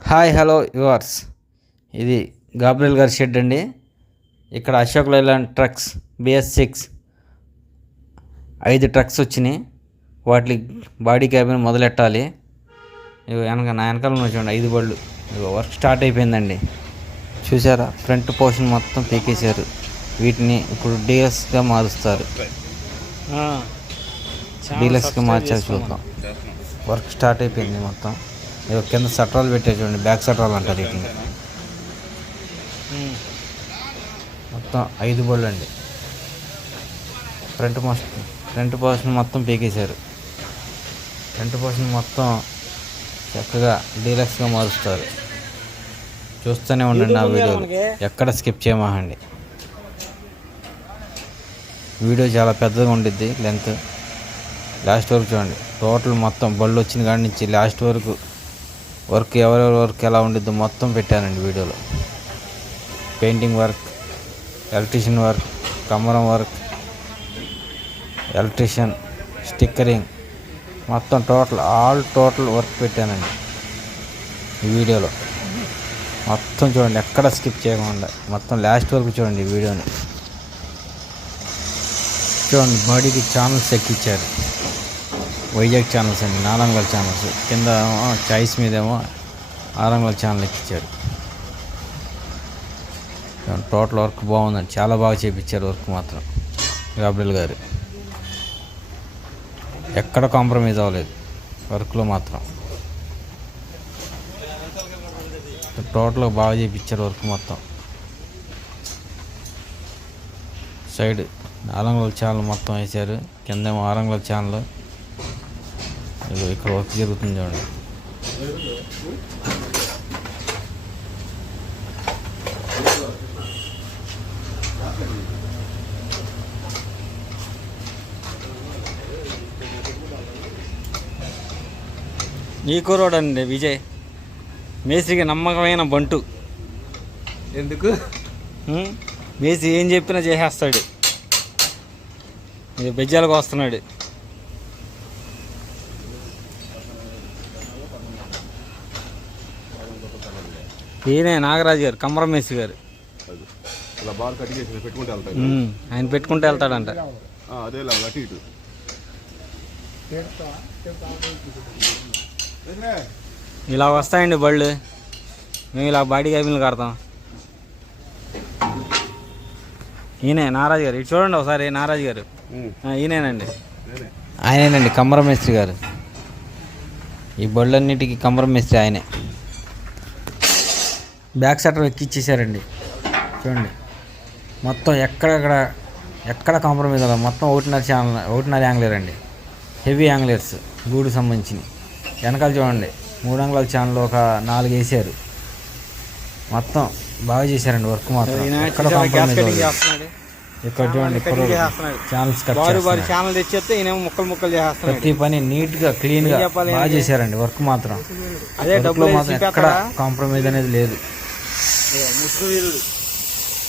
Hi hello yours, ఇది Gabriel గారి shed అండి. ఇక్కడ Ashok Leyland trucks BS6 5 trucks వచ్చినాయి. వాటి బాడీ క్యాబిన్ మొదలెట్టాలి. ఇవి నా వెనకాల చూడండి 5 బళ్ళు. వర్క్ స్టార్ట్ అయిపోయిందండి. చూసారా, ఫ్రంట్ పోర్షన్ మొత్తం పీకేశారు. వీటిని ఇప్పుడు డీలక్స్గా మారుస్తారు. డీలక్స్గా మార్చాలి. చూద్దాం. వర్క్ స్టార్ట్ అయిపోయింది మొత్తం. కింద సట్రాలు పెట్టే చూడండి, బ్యాక్ సట్రాలు అంటారు వీటిని. మొత్తం 5 బళ్ళు అండి. ఫ్రంట్ పోర్షన్ మొత్తం పీకేశారు. ఫ్రంట్ పోర్షన్ మొత్తం చక్కగా డీలక్స్గా మారుస్తారు. చూస్తూనే ఉండండి నా వీడియోలు, ఎక్కడ స్కిప్ చేయమాకండి. వీడియో చాలా పెద్దగా ఉండిద్ది, లెంత్. లాస్ట్ వరకు చూడండి. టోటల్ మొత్తం బళ్ళు వచ్చిన కాడి నుంచి లాస్ట్ వరకు వర్క్, ఎవరెవరి వర్క్ ఎలా ఉండిద్దో మొత్తం పెట్టానండి వీడియోలో. పెయింటింగ్ వర్క్, ఎలక్ట్రీషియన్ వర్క్, కమ్మరం వర్క్, ఎలక్ట్రీషియన్, స్టిక్కరింగ్, మొత్తం టోటల్ వర్క్ పెట్టానండి ఈ వీడియోలో. మొత్తం చూడండి, ఎక్కడ స్కిప్ చేయకుండా మొత్తం లాస్ట్ వరకు చూడండి ఈ వీడియోని. చూడండి, బాడీకి ఛానల్స్ ఎక్కిచ్చారు. వైజాగ్ ఛానల్స్ అండి, 4 అంగుళాల ఛానల్స్. కింద చాయిస్ మీదేమో 6 అంగుళాల ఛానల్ ఎక్కిచ్చారు. టోటల్ వర్క్ బాగుందండి, చాలా బాగా చేయించారు వర్క్ మాత్రం గాబ్రియల్ గారు. ఎక్కడ కాంప్రమైజ్ అవ్వలేదు వర్క్లో మాత్రం. టోటల్గా బాగా చేయించారు వర్క్ మొత్తం. సైడ్ 4 అంగుళాల ఛానల్ మొత్తం వేశారు. కిందేమో 6 అంగుళాల ఛానల్. ఇక్కడ వర్క్ జరుగుతుంది చూడండి. ఈ కుర్రోడు అండి విజయ్, మేస్త్రికి నమ్మకమైన బంటు. ఎందుకు? మేస్త్రి ఏం చెప్పినా చేసేస్తాడు. బెజ్జాలకు వస్తున్నాడు. ఈయనే నాగరాజు గారు, కమ్మరం మేస్త్రి గారు. ఆయన పెట్టుకుంటూ వెళ్తాడంట. ఇలా వస్తాయండి బళ్ళు. మేము ఇలా బాడీ క్యాబిన్లు కడతాం. ఈయనే నారాజు గారు. ఇటు చూడండి ఒకసారి, నారాజు గారు ఈయనేనండి. ఆయనేనండి కమ్మరం మేస్త్రి గారు. ఈ బళ్ళన్నిటికీ కమ్మరం మేస్త్రి ఆయనే. బ్యాక్ షట్టర్ ఎక్కిచ్చేసారండి. చూడండి, మొత్తం ఎక్కడ కాంప్రమైజ్ అవ్వదు. మొత్తం 1.5 యాంగ్లర్ అండి, హెవీ యాంగ్లర్స్ గూడు సంబంధించినవి. వెనకాల చూడండి 3 అంగుళాల ఛానల్ ఒక 4 వేసారు. మొత్తం బాగా చేశారండి వర్క్ మాత్రం. ఎక్కడ కాంప్రమైజ్ అవ్వదు. ఇక్కడ చూడండి, ఛానల్స్ కట్ ప్రతి పని నీట్గా క్లీన్గా బాగా చేశారండి వర్క్ మాత్రం. వర్క్లో మాత్రం ఎక్కడ కాంప్రమైజ్ అనేది లేదు.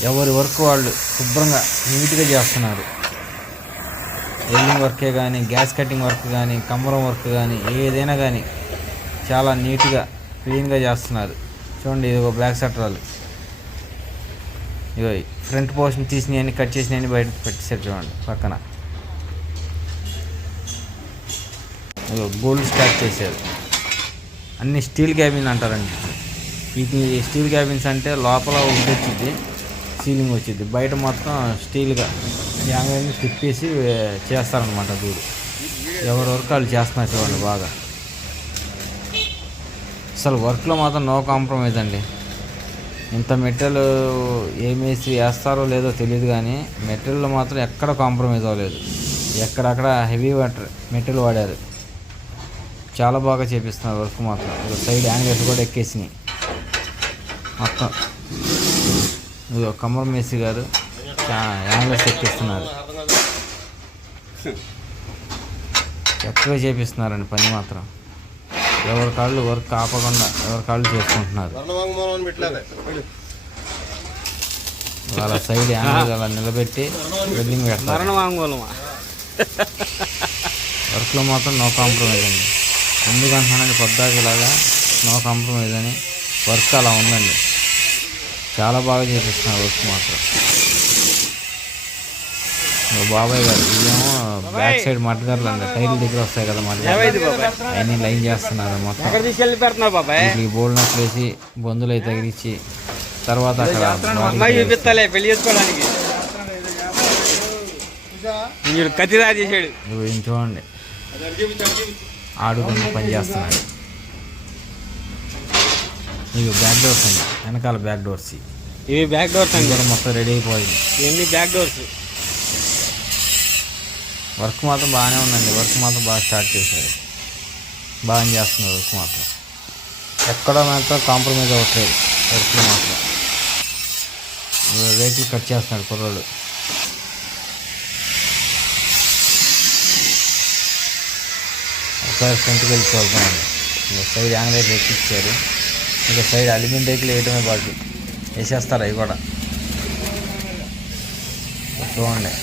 ఎవరి వర్క్ వాళ్ళు శుభ్రంగా నీట్గా చేస్తున్నారు. వెల్డింగ్ వర్కే కానీ, గ్యాస్ కటింగ్ వర్క్ కానీ, కమ్మరం వర్క్ కానీ, ఏదైనా కానీ చాలా నీట్గా క్లీన్గా చేస్తున్నారు. చూడండి, ఇది ఒక బ్లాక్ షట్టర్లు. ఇగో ఫ్రంట్ పోర్షన్ తీసినవన్నీ, కట్ చేసినవన్నీ బయట పెట్టేసారు. చూడండి పక్కన ఇగో గోల్డ్ స్టాక్ చేశారు. అన్ని స్టీల్ క్యాబిన్ అంటారండి. ఇది స్టీల్ క్యాబిన్స్ అంటే లోపల వుడ్ వచ్చింది, సీలింగ్ వచ్చింది, బయట మొత్తం స్టీల్గా యాంగిల్ని తిప్పేసి చేస్తారనమాట. దూరు ఎవరి వర్క్ వాళ్ళు చేస్తున్నారు. చూడండి బాగా. అసలు వర్క్లో మాత్రం నో కాంప్రమైజ్ అండి. ఇంత మెటీరియల్ ఏమేసి వేస్తారో లేదో తెలియదు కానీ మెటీరియల్లో మాత్రం ఎక్కడ కాంప్రమైజ్ అవ్వలేదు. ఎక్కడక్కడ హెవీ మెటీరియల్ వాడారు. చాలా బాగా చేపిస్తున్నారు వర్క్ మాత్రం. సైడ్ యాంగిల్స్ కూడా ఎక్కేసినాయి మొత్తం. ఇదిగో కమ్మరం మేస్త్రి గారు యాంగిల్స్ ఎక్కిస్తున్నారు. చక్కగా చేపిస్తున్నారండి పని మాత్రం. ఎవరి కాళ్ళు వర్క్ ఆపకుండా ఎవరి కాళ్ళు చేసుకుంటున్నారు. వాళ్ళ సైడ్ యాంగిల్ అలా నిలబెట్టి వెల్డింగ్ పెడతారు. వర్క్లో మాత్రం నో కాంప్రమైజ్ అండి. ఎందుకంటున్నానండి, పొద్దాకి ఇలాగా నో కాంప్రమైజ్ అని వర్క్ అలా ఉందండి. చాలా బాగా చేపిస్తున్నారు వర్క్ మాత్రం. బాబాయ్ గారు ఇదేమో బ్యాక్ సైడ్ మడ్గార్లు అండి, టైర్ల దగ్గర వస్తాయి కదా మడ్గార్లు, అవన్నీ లైన్ చేస్తున్నారు మొత్తం. వీటికి బోల్డ్ నట్లు వేసి బొందులు అయితే తగిలిచ్చి తర్వాత అక్కడ చూడండి ఆడుకుని పని చేస్తున్నాడు. ఇవి బ్యాక్ డోర్స్ అండి, వెనకాల బ్యాక్ డోర్స్. ఇవి బ్యాక్ డోర్స్ అండి, మొత్తం రెడీ అయిపోయింది. ఇవన్నీ బ్యాక్ డోర్స్. వర్క్ మాత్రం బాగానే ఉందండి, వర్క్ మాత్రం బాగా స్టార్ట్ చేశారు, బాగా చేస్తున్నారు వర్క్ మాత్రం. ఎక్కడ మాత్రం కాంప్రమైజ్ అవ్వట్లేదు వర్క్లో మాత్రం. రేకులు కట్ చేస్తున్నాడు కుర్రోడు. ఒకసారి ఫ్రంట్కి వెళ్ళి చూద్దామండి. సైడ్ యాంగిల్ రేకులు ఇచ్చారు, ఇంకా సైడ్ అల్యూమినియం రేకులు వేయటమే బాకీ. వేసేస్తారు అవి కూడా. చూడండి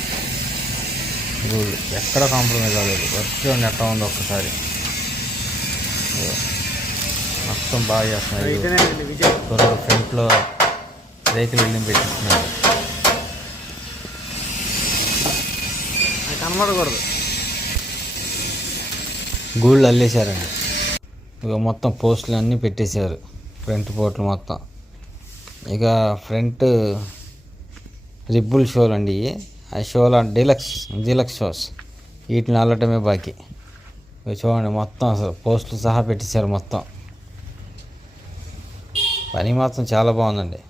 రూల్ ఎక్కడ కాంప్రమైజ్ అవ్వలేదు. వర్క్ చూడండి ఎట్లా ఉందో ఒక్కసారి. మొత్తం బాగా చేస్తున్నారు. ఫ్రంట్లో రేకులు వెళ్ళి పెట్టిస్తున్నారు, కనబడకూడదు. గూళ్ళు అల్లేశారండి. ఇక మొత్తం పోస్టులు అన్నీ పెట్టేశారు, ఫ్రంట్ పోర్ట్లు మొత్తం. ఇక ఫ్రంట్ రిబ్బుల్ షోలు అండి ఇవి. ఆ షోలు డీలక్స్ షోస్, వీటిని అల్లటమే బాకీ. ఇక చూడండి మొత్తం అసలు పోస్టులు సహా పెట్టేశారు మొత్తం. పని మాత్రం చాలా బాగుందండి.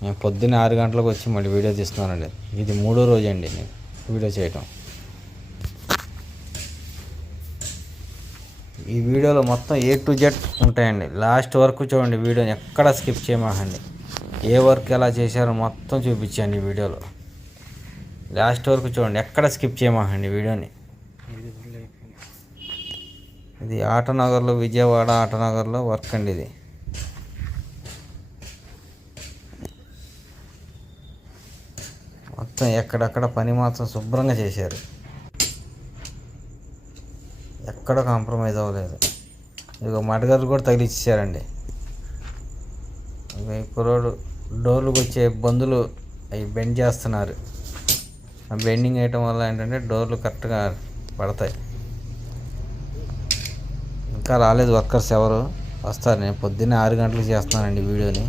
మేము పొద్దున్న 6 గంటలకు వచ్చి మళ్ళీ వీడియో తీస్తున్నానండి. ఇది 3వ రోజు అండి నేను వీడియో చేయటం. ఈ వీడియోలో మొత్తం A to Z ఉంటాయండి. లాస్ట్ వరకు చూడండి, వీడియోని ఎక్కడ స్కిప్ చేయమాకండి. ఏ వర్క్ ఎలా చేశారో మొత్తం చూపించండి ఈ వీడియోలో. లాస్ట్ వరకు చూడండి, ఎక్కడ స్కిప్ చేయమాకండి వీడియోని. ఇది ఆటనగర్లో, విజయవాడ ఆటనగర్లో వర్క్ అండి ఇది. మొత్తం ఎక్కడెక్కడ పని మాత్రం శుభ్రంగా చేశారు, ఎక్కడ కాంప్రమైజ్ అవ్వలేదు. ఇక మడగర్లు కూడా తగిలిచ్చారండి. ఇక కుర్రోడు డోర్లకు వచ్చే బందులు అవి బెండ్ చేస్తున్నారు. ఆ బెండింగ్ వేయటం వల్ల ఏంటంటే డోర్లు కరెక్ట్గా పడతాయి. ఇంకా రాలేదు వర్కర్స్ ఎవరు, వస్తారు. నేను పొద్దున్నే 6 గంటలకు చేస్తున్నానండి వీడియోని.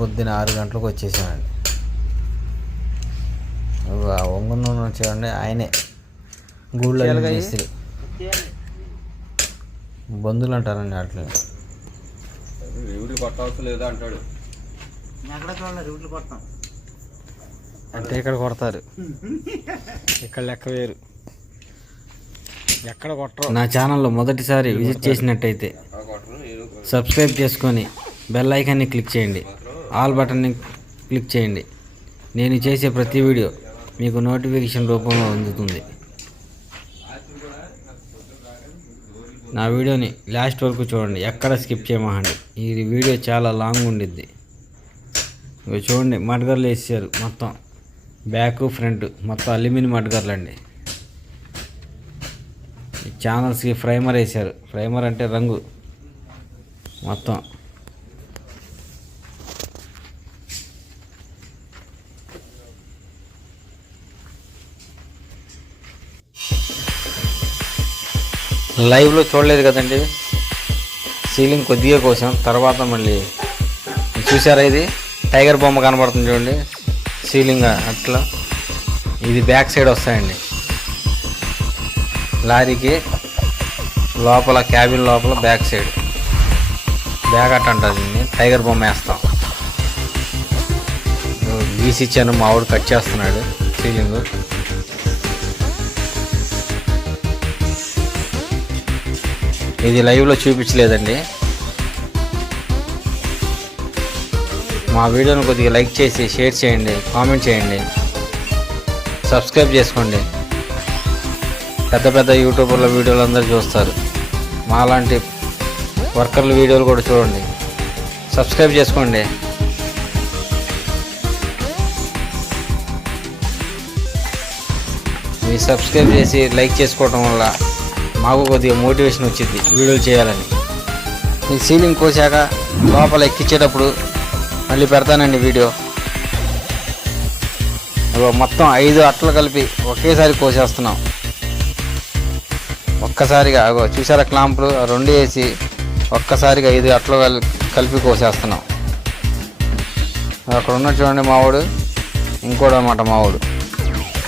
పొద్దున్న 6 గంటలకు వచ్చేసానండి. ఒంగున్న చూడండి, ఆయనే గూళ్ళ మేస్త్రి, బంధువులు అంటారండి వాటిని. అంటే ఇక్కడ కొడతారు, ఇక్కడ లెక్క వేరు, ఎక్కడ కొట్టరు. నా ఛానల్లో మొదటిసారి విజిట్ చేసినట్టయితే సబ్స్క్రైబ్ చేసుకొని బెల్ ఐకాన్ని క్లిక్ చేయండి, ఆల్ బటన్ని క్లిక్ చేయండి. నేను చేసే ప్రతి వీడియో మీకు నోటిఫికేషన్ రూపంలో అందుతుంది. నా వీడియోని లాస్ట్ వరకు చూడండి, ఎక్కడ స్కిప్ చేయమాకండి. ఈ వీడియో చాలా లాంగ్ ఉండిద్ది. ఇవి చూడండి మడ్గర్లు వేసారు మొత్తం, బ్యాక్ ఫ్రంట్ మొత్తం అల్యూమినియం మడ్గర్లు అండి. ఈ ఛానల్స్కి ప్రైమర్ వేశారు. ప్రైమర్ అంటే రంగు మొత్తం. లైవ్లో చూడలేదు కదండి, సీలింగ్ కొద్దిగా కోసం తర్వాత మళ్ళీ చూసారా, ఇది టైగర్ బొమ్మ కనబడుతుంది చూడండి సీలింగ్ అట్లా. ఇది బ్యాక్ సైడ్ వస్తాయండి లారీకి, లోపల క్యాబిన్ లోపల బ్యాక్ సైడ్ బ్యాక్ అట్ అంటారు దీన్ని. టైగర్ బొమ్మ వేస్తాం. గీసిచ్చాను, మా వాడు కట్ చేస్తున్నాడు సీలింగ్. ఇది లైవ్లో చూపించలేదండి. మా వీడియోని కొద్దిగా లైక్ చేసి షేర్ చేయండి, కామెంట్ చేయండి, సబ్స్క్రైబ్ చేసుకోండి. పెద్ద పెద్ద యూట్యూబర్ల వీడియోలు అందరూ చూస్తారు, మాలాంటి వర్కర్ల వీడియోలు కూడా చూడండి. సబ్స్క్రైబ్ చేసుకోండి. మీరు సబ్స్క్రైబ్ చేసి లైక్ చేసుకోవడం వల్ల మాకు కొద్దిగా మోటివేషన్ వచ్చింది వీడియోలు చేయాలని. ఈ సీలింగ్ కోసాక లోపల ఎక్కించేటప్పుడు మళ్ళీ పెడతానండి వీడియో. మొత్తం 5 అట్టలు కలిపి ఒకేసారి కోసేస్తున్నాం. ఒక్కసారిగా చూసారా క్లాంపులు 2 వేసి ఒక్కసారిగా 5 అట్టలు కలిపి కోసేస్తున్నాం. అక్కడ ఉన్న చూడండి మావాడు, ఇంకోటి అనమాట మావాడు.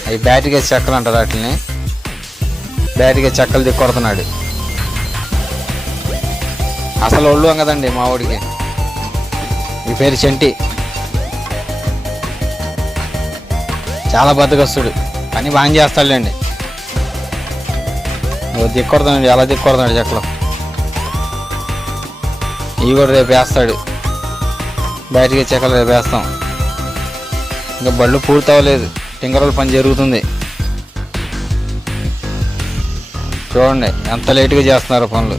అవి బ్యాటరీగా చెక్కలు అంటారు, వాటిని బ్యాటరీగా చెక్కలు దిక్కొడుతున్నాడు. అసలు ఒళ్ళు కదండి మావాడికి. ఈ పేరు చెంటి. చాలా బద్దగస్తుడు, పని బాగా చేస్తాడులేండి. దిక్కొడుతున్నాడు, ఎలా దిక్కొడుతున్నాడు చెక్కలు. ఇవి కూడా రేపు వేస్తాడు, బ్యాటరీగా చెక్కలు రేపు వేస్తాం. ఇంకా బళ్ళు పూర్తి అవ్వలేదు, టింగరోల పని జరుగుతుంది. చూడండి ఎంత లేటుగా చేస్తున్నారు పనులు.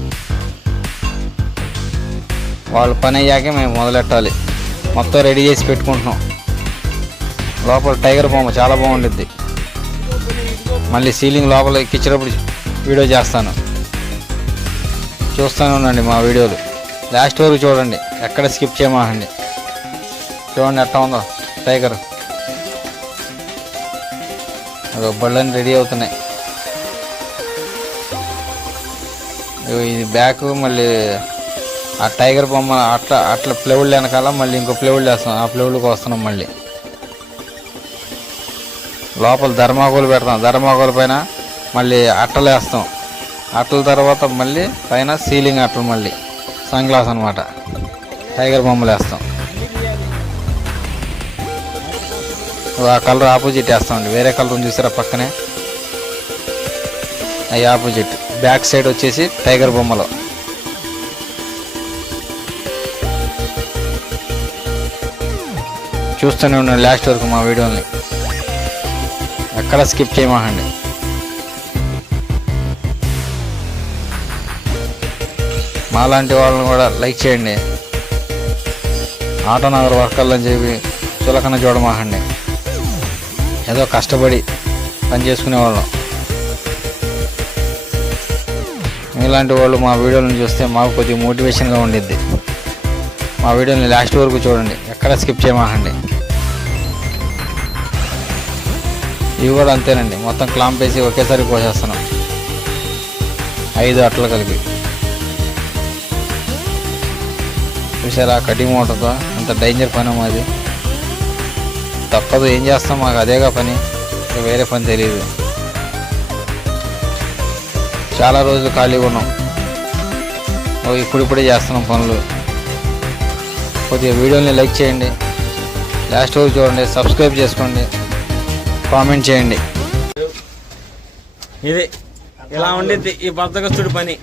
వాళ్ళు పని అయ్యాకే మేము మొదలెట్టాలి. మొత్తం రెడీ చేసి పెట్టుకుంటున్నాం. లోపల టైగర్ బొమ్మ చాలా బాగుంటుంది. మళ్ళీ సీలింగ్ లోపల ఎక్కించేటప్పుడు వీడియో చేస్తాను, చూస్తూనే ఉండండి మా వీడియోలు. లాస్ట్ వరకు చూడండి, ఎక్కడ స్కిప్ చేయమాకండి. చూడండి ఎట్లా ఉందో టైగర్. బళ్ళని రెడీ అవుతున్నాయి. ఇది బ్యాక్, మళ్ళీ ఆ టైగర్ బొమ్మ అట్లా ప్లేవుళ్ళు వెనకాల మళ్ళీ ఇంకో ప్లేవుళ్ళు వేస్తాం. ఆ ప్లేవుళ్ళకి వస్తున్నాం. మళ్ళీ లోపల ధర్మాకోలు పెడతాం, ధర్మాకోల పైన మళ్ళీ అట్టలు వేస్తాం. అట్టల తర్వాత మళ్ళీ పైన సీలింగ్ అట్టలు, మళ్ళీ సన్ గ్లాస్ అనమాట, టైగర్ బొమ్మలు వేస్తాం. ఆ కలర్ ఆపోజిట్ వేస్తామండి. వేరే కలర్ ఉంది చూసారా పక్కనే, అవి ఆపోజిట్. బ్యాక్ సైడ్ వచ్చేసి టైగర్ బొమ్మలు. చూస్తూనే ఉన్నాను లాస్ట్ వరకు మా వీడియోని, ఎక్కడ స్కిప్ చేయమాకండి. మాలాంటి వాళ్ళని కూడా లైక్ చేయండి. ఆటోనగర్ వర్కర్లు అని చెప్పి చులకన చూడమాకండి. ఏదో కష్టపడి పని చేసుకునేవాళ్ళం. మీలాంటి వాళ్ళు మా వీడియోలను చూస్తే మాకు కొద్దిగా మోటివేషన్గా ఉండిద్ది. మా వీడియోని లాస్ట్ వరకు చూడండి, ఎక్కడ స్కిప్ చేయమాకండి. ఇవి కూడా అంతేనండి, మొత్తం క్లాంప్ వేసి ఒకేసారి కోసేస్తున్నాం, 5 అట్టలు కలిపి. చూసారా కటింగ్ మోటార్తో అంత డేంజర్ పని మాది. తప్పదు, ఏం చేస్తాం, మాకు అదేగా పని, వేరే పని తెలియదు. చాలా రోజులు ఖాళీగా ఉన్నాం, ఇప్పుడిప్పుడే చేస్తున్నాం పనులు. కొద్దిగా వీడియోని లైక్ చేయండి, లాస్ట్ వరకు చూడండి, సబ్స్క్రైబ్ చేసుకోండి, కామెంట్ చేయండి. ఇది ఇలా ఉండిద్ది ఈ బద్దగస్తుడి పని.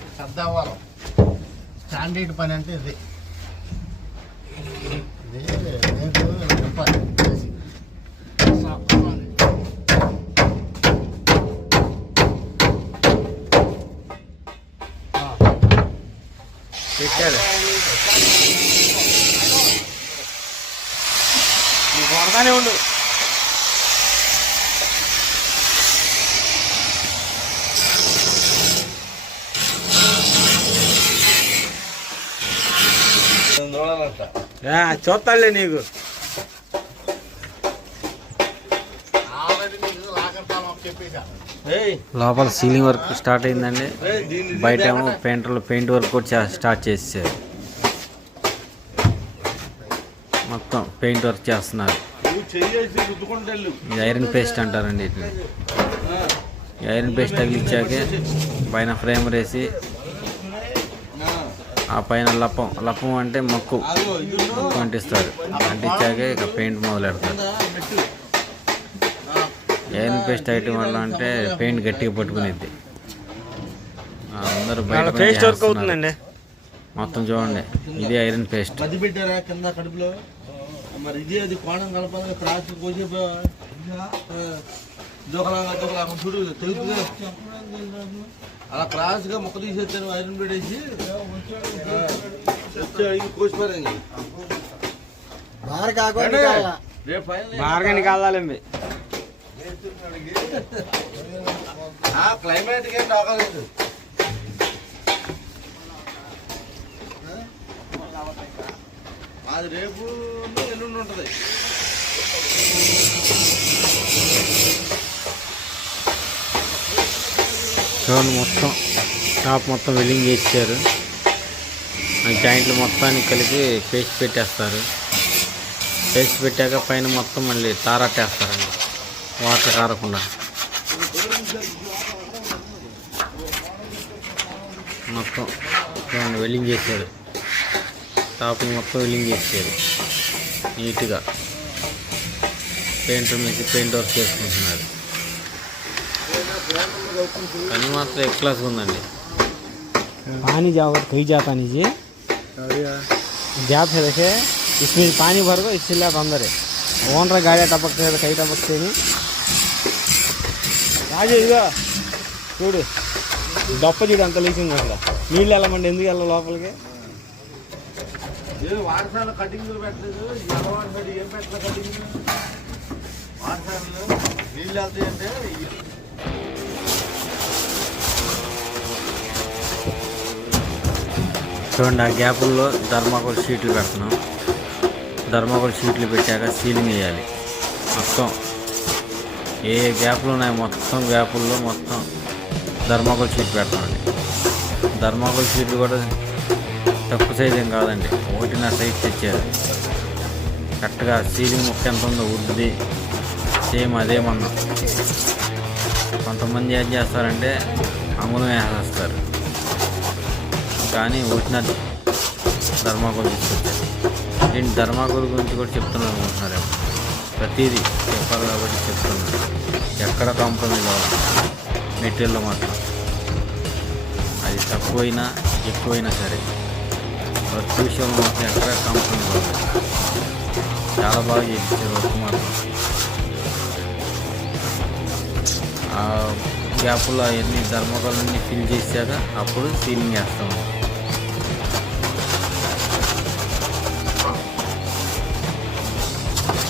స్టాండర్డ్ పని అంటే ఇది. కొడతానే ఉండు. చూస్తాడులే నీకు. లోపల సీలింగ్ వర్క్ స్టార్ట్ అయిందండి. బయట ఏమో పెయింటర్లు పెయింట్ వర్క్ కూడా స్టార్ట్ చేసేసారు. మొత్తం పెయింట్ వర్క్ చేస్తున్నారు. ఇది ఐరన్ పేస్ట్ అంటారండి. వీటిని ఐరన్ పేస్ట్ తగిలిచ్చాకే పైన ఫ్రేమ్ వేసి ఆ పైన లప్పం అంటే మొక్కు అంటిస్తారు. అంటించాకే ఇక పెయింట్ మొదలెడతారు. ఐరన్ పేస్ట్ ఐటమ్ వల్ల అంటే పెయింట్ గట్టిగా పట్టుకునేది. అందరూ బయట పేస్ట్ వర్క్ అవుతుందండి. మొత్తం చూడండి, ఇది ఐరన్ పేస్ట్. కింద కడుపులో మరి ఇది అది కోణం కలపాలి. క్రాస్ కోసే చూడు తెగుతుంది. అలా క్రాస్ గా మొక్క తీసేస్తాను, ఐరన్ పెట్టేసి కోసిపోయారు. మార్గానికి కావాలండి. క్లైమేట్ ఏం రాగలేదు. అది రేపు ఎల్లుండి ఉంటుంది. చూడండి మొత్తం టాప్ మొత్తం వెల్డింగ్ చేశారు. జాయింట్లు మొత్తానికి కలిపి పేస్ట్ పెట్టేస్తారు. పేస్ట్ పెట్టాక పైన మొత్తం మళ్ళీ తారాటేస్తారండి వాటర్ కారకుండా. మొత్తం చూడండి వెల్డింగ్ చేశారు. టాప్ మొత్తం వెల్డింగ్ చేశారు నీట్గా. పెయింటర్ మీద పెయింట్ వర్క్ చేసుకుంటున్నారు. పని మాత్రం एक क्लास ఉందండి. पानी जाओ कहीं जाता नहीं जी गैप है देखे इसमें पानी भर को इससे आप अंदर है ओनर गाड़ी टपकते हैं कहीं टपकते नहीं రాజు ఇదిగో చూడు దప్ప చూడు అంత లేచింది అక్కడ నీళ్ళు వెళ్ళమండి ఎందుకు వెళ్ళ లోపలికి వాటసాల కటింగ్లు పెట్టలేదు. వాటసారి ఏం పెట్టలేదు కటింగ్. వాటసార్లు నీళ్ళు వెళ్తాయంటే చూడండి ఆ గ్యాపుల్లో ధర్మాకోల్ షీట్లు పెడుతున్నాం. ధర్మాకోల్ షీట్లు పెట్టాక సీలింగ్ వేయాలి. మొత్తం ఏ గ్యాప్లు ఉన్నాయి మొత్తం గ్యాపుల్లో మొత్తం ధర్మాకోల్ షీట్ పెడతామండి. ధర్మాకోల్ షీట్లు కూడా తక్కువ సైజ్ ఏం కాదండి, 1.5 సైజ్ తెచ్చారు. కరెక్ట్గా సీలింగ్ ముక్క ఎంత ఉందో ఉద్ది సేమ్ అదే మనం. కొంతమంది ఏం చేస్తారంటే అంగుళం వేసేస్తారు, కానీ వచ్చిన ధర్మాకోల్ తీసుకొచ్చారు. నేను ధర్మాకోల్ గురించి కూడా చెప్తున్నాను అనుకుంటున్నారేమో. ప్రతిదీ చెప్పాలి కాబట్టి చెప్తున్నాను. ఎక్కడ కాంప్రమైజ్ అవ్వాలి మెటీరియల్లో మాత్రం. అది తక్కువైనా ఎక్కువైనా సరే వర్క్ విషయంలో మాత్రం ఎక్కడ కాంప్రమైజ్ అవ్వాలి. చాలా బాగా చేయించారు వర్క్ మాత్రం. ఆ గ్యాపుల్లో అవన్నీ ధర్మాకోలన్నీ ఫిల్ చేశాక అప్పుడు సీలింగ్ వేస్తాము.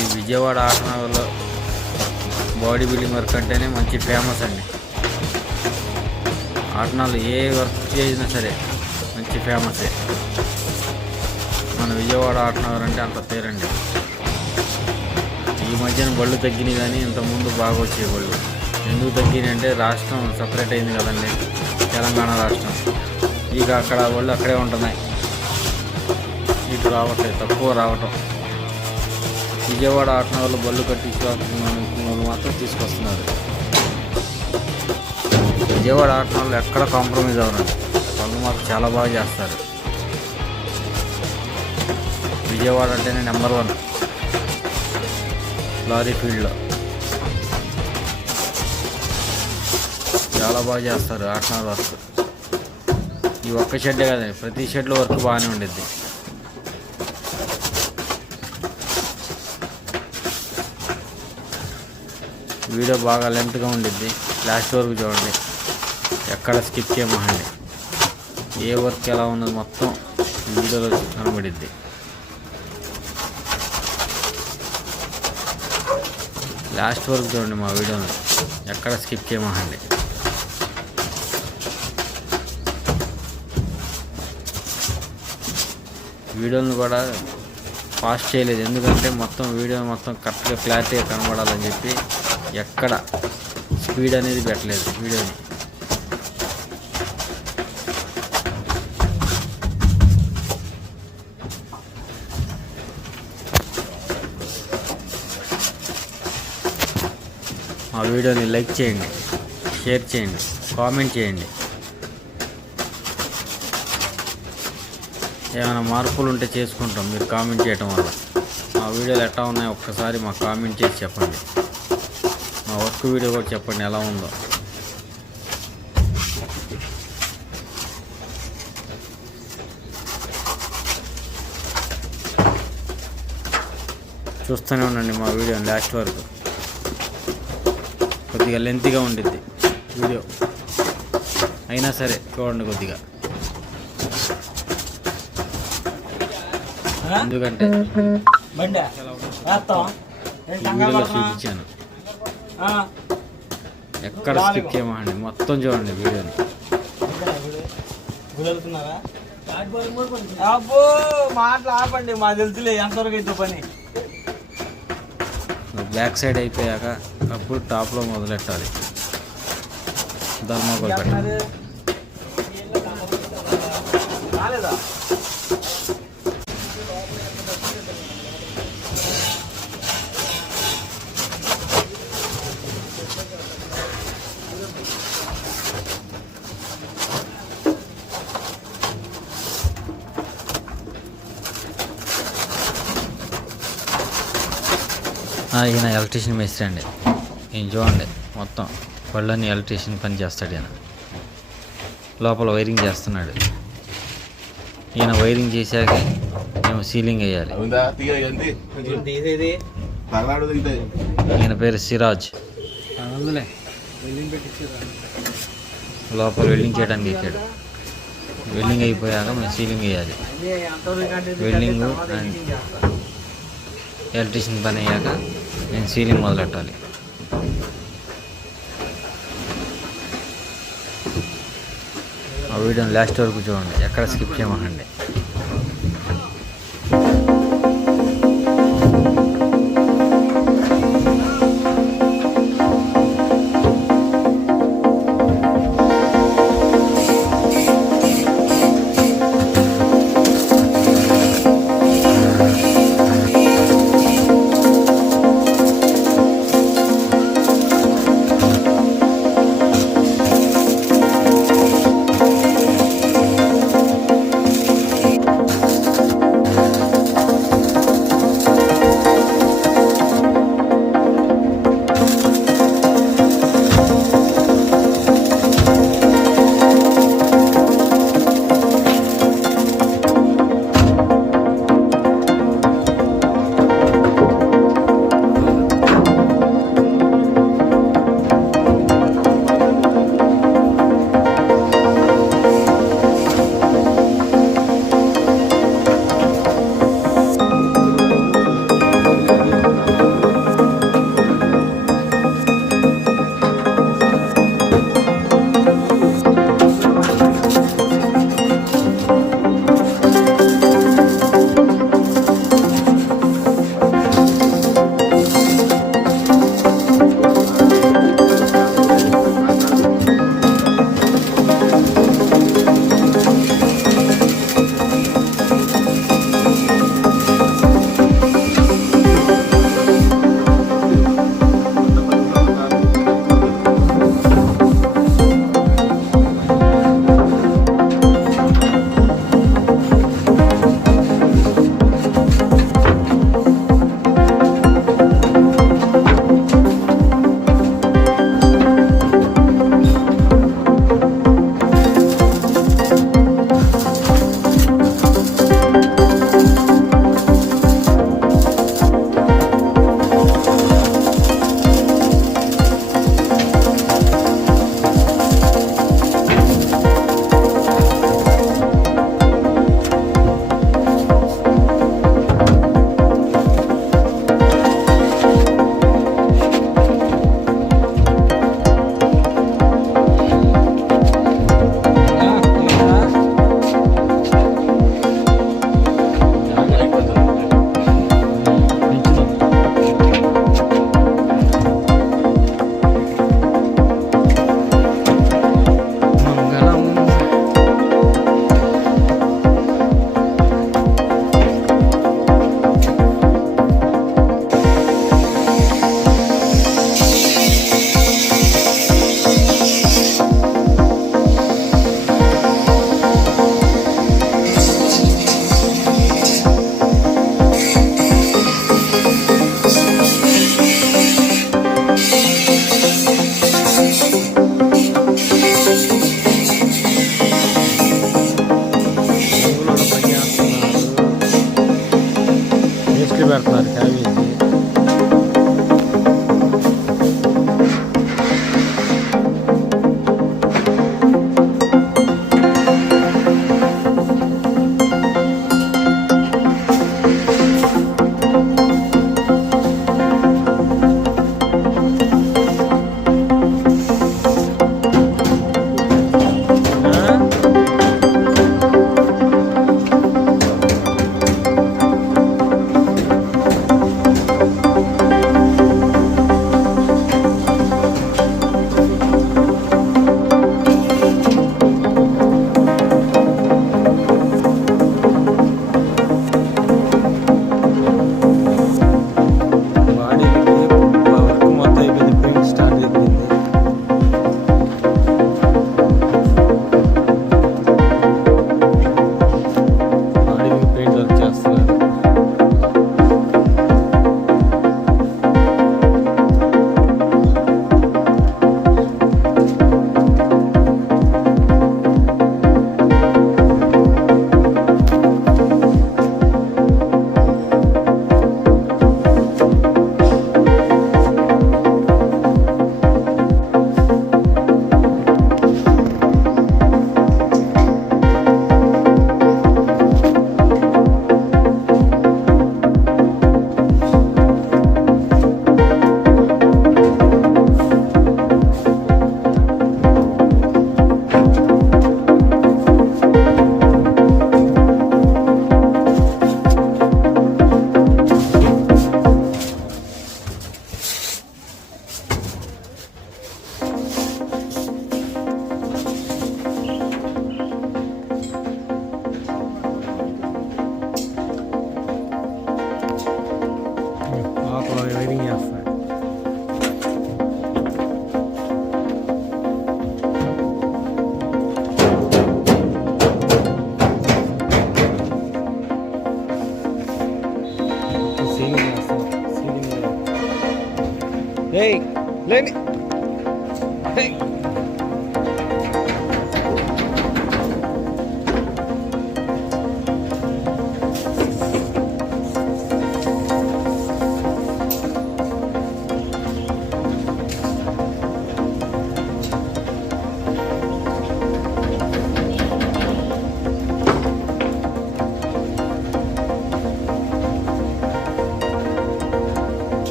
ఈ విజయవాడ ఆటనగర్లో బాడీ బిల్డింగ్ వర్క్ అంటేనే మంచి ఫేమస్ అండి. ఆటనాలు ఏ వర్క్ చేసినా సరే మంచి ఫేమసే. మన విజయవాడ ఆటనగర్ అంటే అంత పేరండి. ఈ మధ్యన బళ్ళు తగ్గినాయి, కానీ ఇంతకుముందు బాగా వచ్చే బళ్ళు. ఎందుకు తగ్గినాయి అంటే రాష్ట్రం సపరేట్ అయింది కదండి, తెలంగాణ రాష్ట్రం. ఇక అక్కడ బళ్ళు అక్కడే ఉంటున్నాయి, ఇటు రావట్లేదు, తక్కువ రావటం. విజయవాడ ఆటనగర్లో బళ్ళు కట్టించుకోవాలనుకున్న వాళ్ళు మాత్రం తీసుకొస్తున్నారు. విజయవాడ ఆటనగర్లో ఎక్కడ కాంప్రమైజ్ అవ్వరండి, పనులు మాత్రం చాలా బాగా చేస్తారు. విజయవాడ అంటేనే నెంబర్ 1 లారీ ఫీల్డ్లో. చాలా బాగా చేస్తారు ఆటనగర్ వర్క్. ఈ ఒక్క షెడ్డే కదండి, ప్రతి షెడ్లో వర్క్ బాగానే ఉండిద్ది. వీడియో బాగా లెంత్గా ఉండిద్ది, లాస్ట్ వరకు చూడండి, ఎక్కడ స్కిప్ చేయమండి. ఏ వర్క్ ఎలా ఉన్నది మొత్తం వీడియోలో కనబడిద్ది. లాస్ట్ వరకు చూడండి మా వీడియోని, ఎక్కడ స్కిప్ చేయమండి. వీడియోని కూడా ఫాస్ట్ చేయలేదు, ఎందుకంటే మొత్తం వీడియో మొత్తం కరెక్ట్గా క్లారిటీగా కనబడాలని చెప్పి ఎక్కడ స్పీడ్ అనేది పెట్టలేదు వీడియోని. మా వీడియోని లైక్ చేయండి, షేర్ చేయండి, కామెంట్ చేయండి. ఏమైనా మార్పులు ఉంటే చేసుకుంటాం మీరు కామెంట్ చేయటం వల్ల. మా వీడియోలు ఎట్లా ఉన్నాయో ఒక్కసారి మాకు కామెంట్ చేసి చెప్పండి. మా వర్క్ వీడియో కూడా చెప్పండి ఎలా ఉందో. చూస్తూనే ఉండండి మా వీడియోని లాస్ట్ వరకు. కొద్దిగా లెంత్గా ఉండిద్ది వీడియో, అయినా సరే చూడండి కొద్దిగా, ఎందుకంటే వీడియోలో చూపించాను. ఎక్కడ స్కిప్ చేయమండి, మొత్తం చూడండి వీడియోని. అబ్బో మాటలు ఆపండి, మా తెలుసులే ఎంతవరకు అయితే పని. బ్యాక్ సైడ్ అయిపోయాక అప్పుడు టాప్లో మొదలెట్టాలి. ధర్మాకోల్ పెట్టాలి. రాలేదా? ఈయన ఎలక్ట్రీషియన్ మేస్త్రి అండి. ఈయన చూడండి, మొత్తం పళ్ళని ఎలక్ట్రీషియన్ పని చేస్తాడు. ఈయన లోపల వైరింగ్ చేస్తున్నాడు. ఈయన వైరింగ్ చేశాక మేము సీలింగ్ వేయాలి. తీసేది ఈయన పేరు సిరాజ్. లోపల వెల్డింగ్ చేయడానికి ఎక్కాడు. వెల్డింగ్ అయిపోయాక మేము సీలింగ్ వేయాలి. వెల్డింగ్ అండ్ ఎలక్ట్రీషియన్ పని అయ్యాక నేను సీలింగ్ మొదలెట్టాలి. ఆ వీడియోని లాస్ట్ వరకు చూడండి, ఎక్కడ స్కిప్ చేయమండి.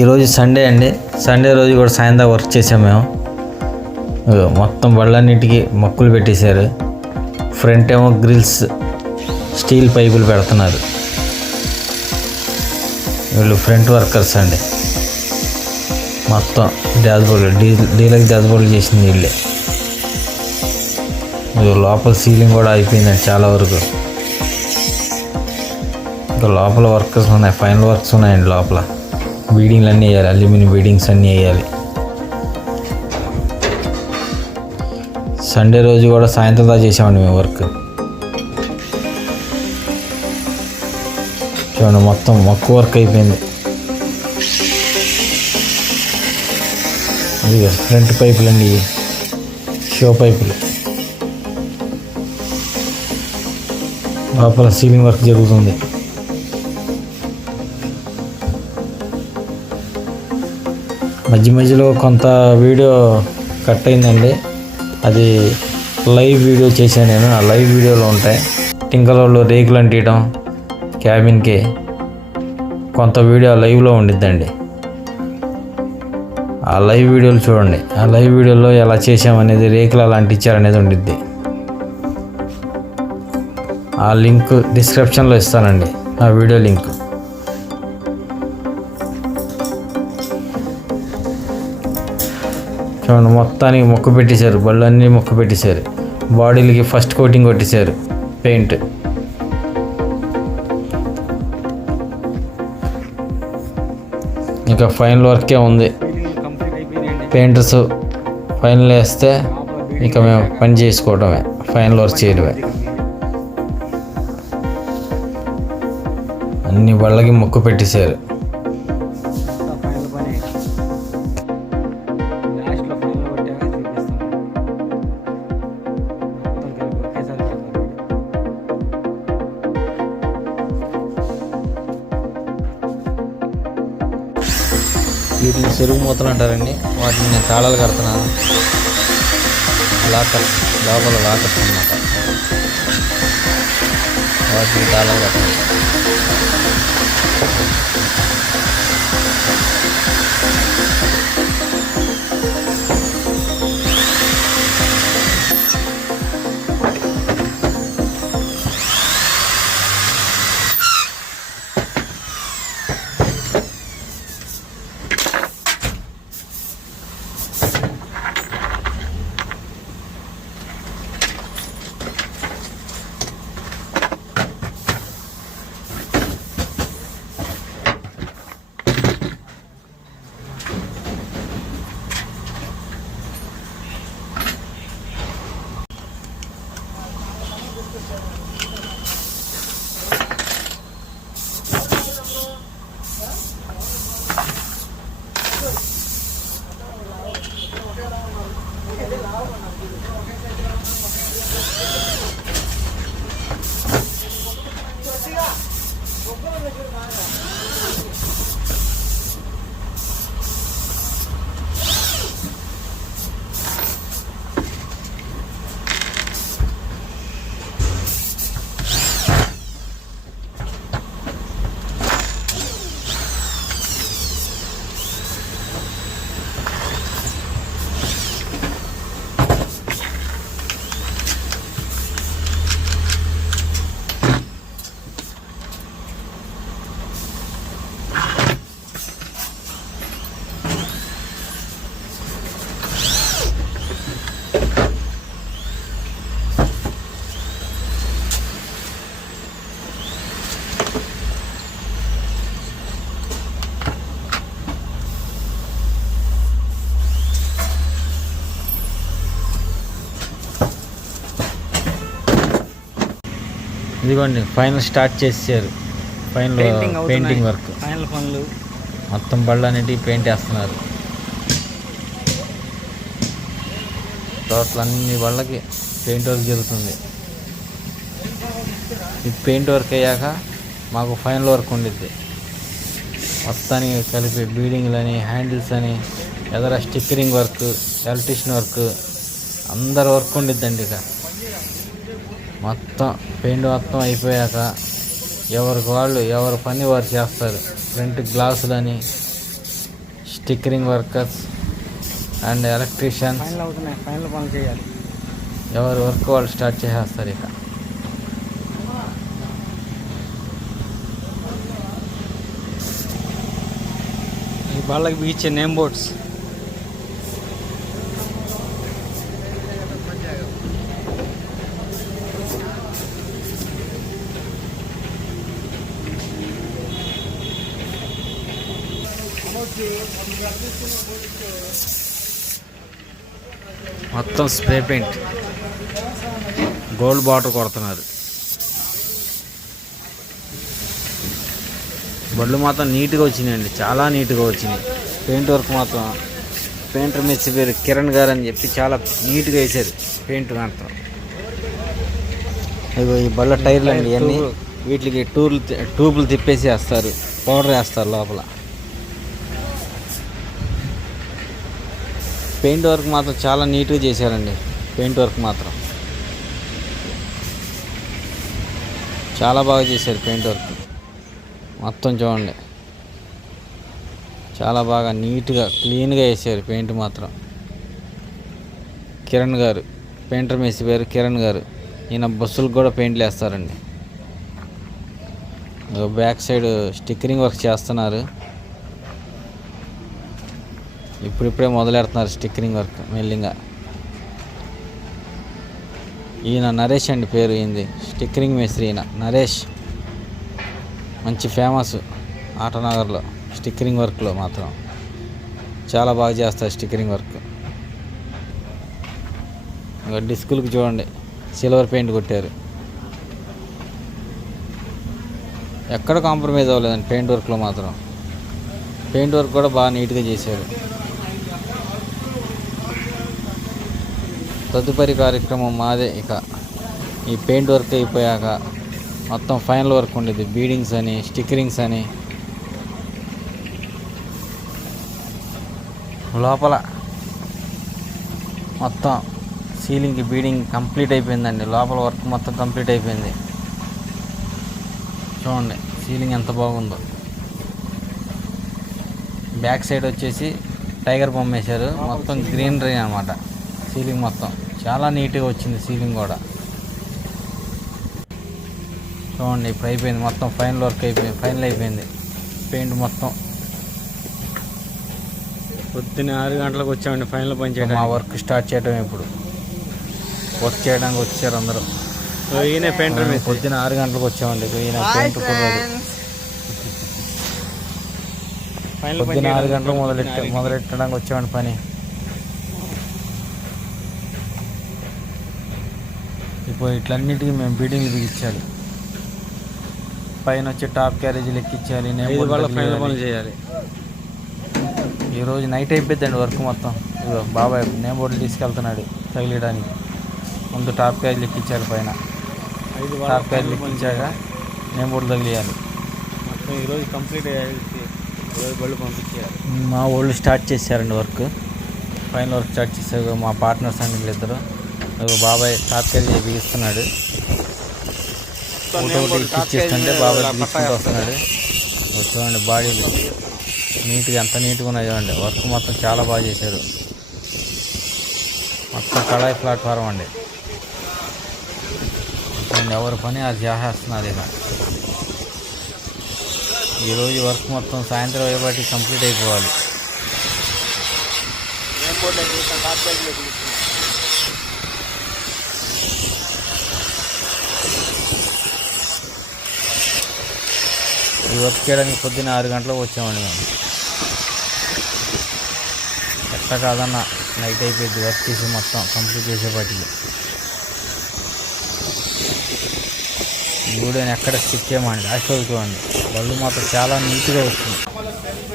ఈరోజు సండే అండి. సండే రోజు కూడా సాయంత్రం వర్క్ చేసాం మేము. మొత్తం బళ్ళన్నిటికీ మక్కులు పెట్టేశారు. ఫ్రంట్ ఏమో గ్రిల్స్ స్టీల్ పైపులు పెడుతున్నారు. వీళ్ళు ఫ్రంట్ వర్కర్స్ అండి. మొత్తం డాష్బోర్డ్ డీలకి డాష్బోర్డ్ చేసింది వీళ్ళే. లోపల సీలింగ్ కూడా అయిపోయిందండి చాలా వరకు. ఇంకా లోపల వర్కర్స్ ఉన్నాయి, ఫైనల్ వర్క్స్ ఉన్నాయండి. లోపల బీడింగ్లు అన్నీ వేయాలి, అల్యూమినియం బీడింగ్స్ అన్నీ వేయాలి. సండే రోజు కూడా సాయంత్రం దాకా చేసామండి మేము వర్క్. చూడండి మొత్తం మక్కు వర్క్ అయిపోయింది. ఇది ఫ్రంట్ పైపులు అండి, షో పైపులు. లోపల సీలింగ్ వర్క్ జరుగుతుంది. మధ్య మధ్యలో కొంత వీడియో కట్ అయిందండి. అది లైవ్ వీడియో చేశాను నేను. ఆ లైవ్ వీడియోలో ఉంటాయి. టింకలలో రేకులు అంటియడం క్యాబిన్కి కొంత వీడియో లైవ్లో ఉండిద్దండి. ఆ లైవ్ వీడియోలు చూడండి. ఆ లైవ్ వీడియోలో ఎలా చేసామనేది, రేకులు ఎలా అంటించారనేది ఉండిద్ది. ఆ లింక్ డిస్క్రిప్షన్లో ఇస్తానండి, ఆ వీడియో లింక్. చూడండి మొత్తానికి మొక్కు పెట్టేశారు, బళ్ళు అన్నీ మొక్కు పెట్టేశారు. బాడీలకి ఫస్ట్ కోటింగ్ కొట్టేశారు పెయింట్. ఇంకా ఫైనల్ వర్కే ఉంది. పెయింటర్స్ ఫైనల్ వేస్తే ఇక మేము పని చేసుకోవడమే, ఫైనల్ వర్క్ చేయడమే. అన్ని బళ్ళకి మొక్కు పెట్టేశారు. వీటిని చెరుగు మూతలు అంటారండి. వాటిని నేను తాళాలు కడుతున్నాను. లాకర్స్, లోపల లాకర్స్ అన్నమాట. వాటిని తాళాలు కడుతున్నాను. ఇదిగోండి ఫైనల్ స్టార్ట్ చేశారు. ఫైనల్ పెయింటింగ్ వర్క్, ఫైనల్ పనులు మొత్తం బళ్ళు అనేటివి పెయింట్ వేస్తున్నారు. టోటల్ అన్ని బళ్ళకి పెయింట్ వర్క్ జరుగుతుంది. ఈ పెయింట్ వర్క్ అయ్యాక మాకు ఫైనల్ వర్క్ ఉండిద్ది. మొత్తానికి కలిపి బీడింగ్లు అని, హ్యాండిల్స్ అని, ఎదర స్టిక్కరింగ్ వర్క్, ఎలక్ట్రిషియన్ వర్క్, అందరు వర్క్ ఉండిద్దండి. ఇక మొత్తం పెయింట్ మొత్తం అయిపోయాక ఎవరికి వాళ్ళు ఎవరి పని వారు చేస్తారు. ఫ్రంట్ గ్లాసులని, stickering workers and electricians final అవుతున్నాయి, ఫైనల్ పనులు చేయాలి. ఎవరి వర్క్ వాళ్ళు స్టార్ట్ చేసేస్తారు ఇక. ఈ బాళ్ళకి బిగించే నేమ్ బోర్డ్స్. మొత్తం స్ప్రే పెయింట్ గోల్డ్ బార్డర్ కొడుతున్నారు. బళ్ళు మాత్రం నీట్గా వచ్చినాయండి, చాలా నీట్గా వచ్చినాయి. పెయింట్ వర్క్ మాత్రం పెయింటర్ మెచ్చి పేరు కిరణ్ గారు అని చెప్పి చాలా నీట్గా వేసారు పెయింట్ మాత్రం. ఇగో ఈ బళ్ళ టైర్లు అండి ఇవన్నీ, వీటికి ట్యూబ్లు తిప్పేసి వేస్తారు, పౌడర్ వేస్తారు లోపల. పెయింట్ వర్క్ మాత్రం చాలా నీట్గా చేశారండి. పెయింట్ వర్క్ మాత్రం చాలా బాగా చేశారు. పెయింట్ వర్క్ మొత్తం చూడండి, చాలా బాగా నీట్గా క్లీన్గా వేసారు పెయింట్ మాత్రం. కిరణ్ గారు పెయింటర్ మేసి పేరు కిరణ్ గారు. ఈయన బస్సులకు కూడా పెయింట్లు వేస్తారండి. బ్యాక్ సైడ్ స్టిక్కరింగ్ వర్క్ చేస్తున్నారు. ఇప్పుడిప్పుడే మొదలెడుతున్నారు స్టిక్కరింగ్ వర్క్ మెల్లింగా. ఈయన నరేష్ అండి పేరు, ఈయనది స్టిక్కరింగ్ మేస్త్రి. ఈయన నరేష్ మంచి ఫేమస్ ఆటనగర్లో స్టిక్కరింగ్ వర్క్లో మాత్రం చాలా బాగా చేస్తారు స్టిక్కరింగ్ వర్క్. ఇంకా డిస్కులకు చూడండి సిల్వర్ పెయింట్ కొట్టారు. ఎక్కడ కాంప్రమైజ్ అవ్వలేదండి పెయింట్ వర్క్లో మాత్రం. పెయింట్ వర్క్ కూడా బాగా నీట్గా చేశారు. తదుపరి కార్యక్రమం మాదే. ఇక ఈ పెయింట్ వర్క్ అయిపోయాక మొత్తం ఫైనల్ వర్క్ ఉండేది, బీడింగ్స్ అని స్టిక్కరింగ్స్ అని. లోపల మొత్తం సీలింగ్కి బీడింగ్ కంప్లీట్ అయిపోయిందండి. లోపల వర్క్ మొత్తం కంప్లీట్ అయిపోయింది. చూడండి సీలింగ్ ఎంత బాగుందో. బ్యాక్ సైడ్ వచ్చేసి టైగర్ బొమ్మ వేశారు, మొత్తం గ్రీనరీ అనమాట. సీలింగ్ మొత్తం చాలా నీట్గా వచ్చింది. సీలింగ్ కూడా చూడండి ఇప్పుడు అయిపోయింది మొత్తం. ఫైనల్ వర్క్ అయిపోయింది, ఫైనల్ అయిపోయింది పెయింట్ మొత్తం. పొద్దున్న 6 గంటలకు వచ్చామండి ఫైనల్ పని చేయడం. మా వర్క్ స్టార్ట్ చేయడం ఇప్పుడు వర్క్ చేయడానికి వచ్చారు అందరూ. ఈయన పెయింటర్ మేస్త్రి. పొద్దున్న 6 గంటలకు వచ్చామండి. ఈయన పెయింట్ పొద్దున్న 6 గంటలకు మొదలెట్టడానికి వచ్చామండి పని. ఇప్పుడు ఇట్లన్నిటికీ మేము బీడింగ్లు బిగించాలి. పైన వచ్చి టాప్ క్యారేజీలు ఎక్కించాలి, ఫైనల్ పనులు చేయాలి. ఈరోజు నైట్ అయిపోద్దండి వర్క్ మొత్తం. ఇదిగో బాబాయ్ నేమ్ బోర్డులు తీసుకెళ్తున్నాడు తగిలేయడానికి. ముందు టాప్ క్యారేజీలు ఎక్కించాలి, పైన టాప్ క్యారేజీలు ఎక్కించాక నేమ్ బోర్డు తగిలియాలి. మొత్తం ఈరోజు కంప్లీట్ అయ్యాలి, ఈరోజు బళ్ళు పంపించేయాలి. మా వాళ్ళు స్టార్ట్ చేశారండి వర్క్, ఫైనల్ వర్క్ స్టార్ట్ చేశారు. మా పార్ట్నర్స్ అండి వీళ్ళిద్దరు. బాబాయ్ టాప్ క్యారేజీ బిగిస్తున్నాడు. ఒకటి ఇచ్చేస్తుంటే బాబాయ్ బిగించుకుంటూ వస్తున్నాడు. చూడండి బాడీలు నీట్గా ఎంత నీట్గా ఉన్నాయో అండి. వర్క్ మొత్తం చాలా బాగా చేశారు. మొత్తం కళాయి ప్లాట్ఫారం అండి. ఎవరి పని అది చేసేస్తున్నారు. ఇక ఈరోజు వర్క్ మొత్తం సాయంత్రం అయ్యేపాటికి కంప్లీట్ అయిపోవాలి. ఈ వర్క్ చేయడానికి పొద్దున్న 6 గంటలకు వచ్చామండి మేము. ఎట్లా కాదన్నా నైట్ అయిపోయింది వర్క్ చేసి మొత్తం కంప్లీట్ చేసేపాటికి. వీడియోని ఎక్కడ స్టిక్ చేయమండి, లాస్ట్ వరకు చూడండి. బళ్ళు మాత్రం చాలా నీట్గా వస్తుంది.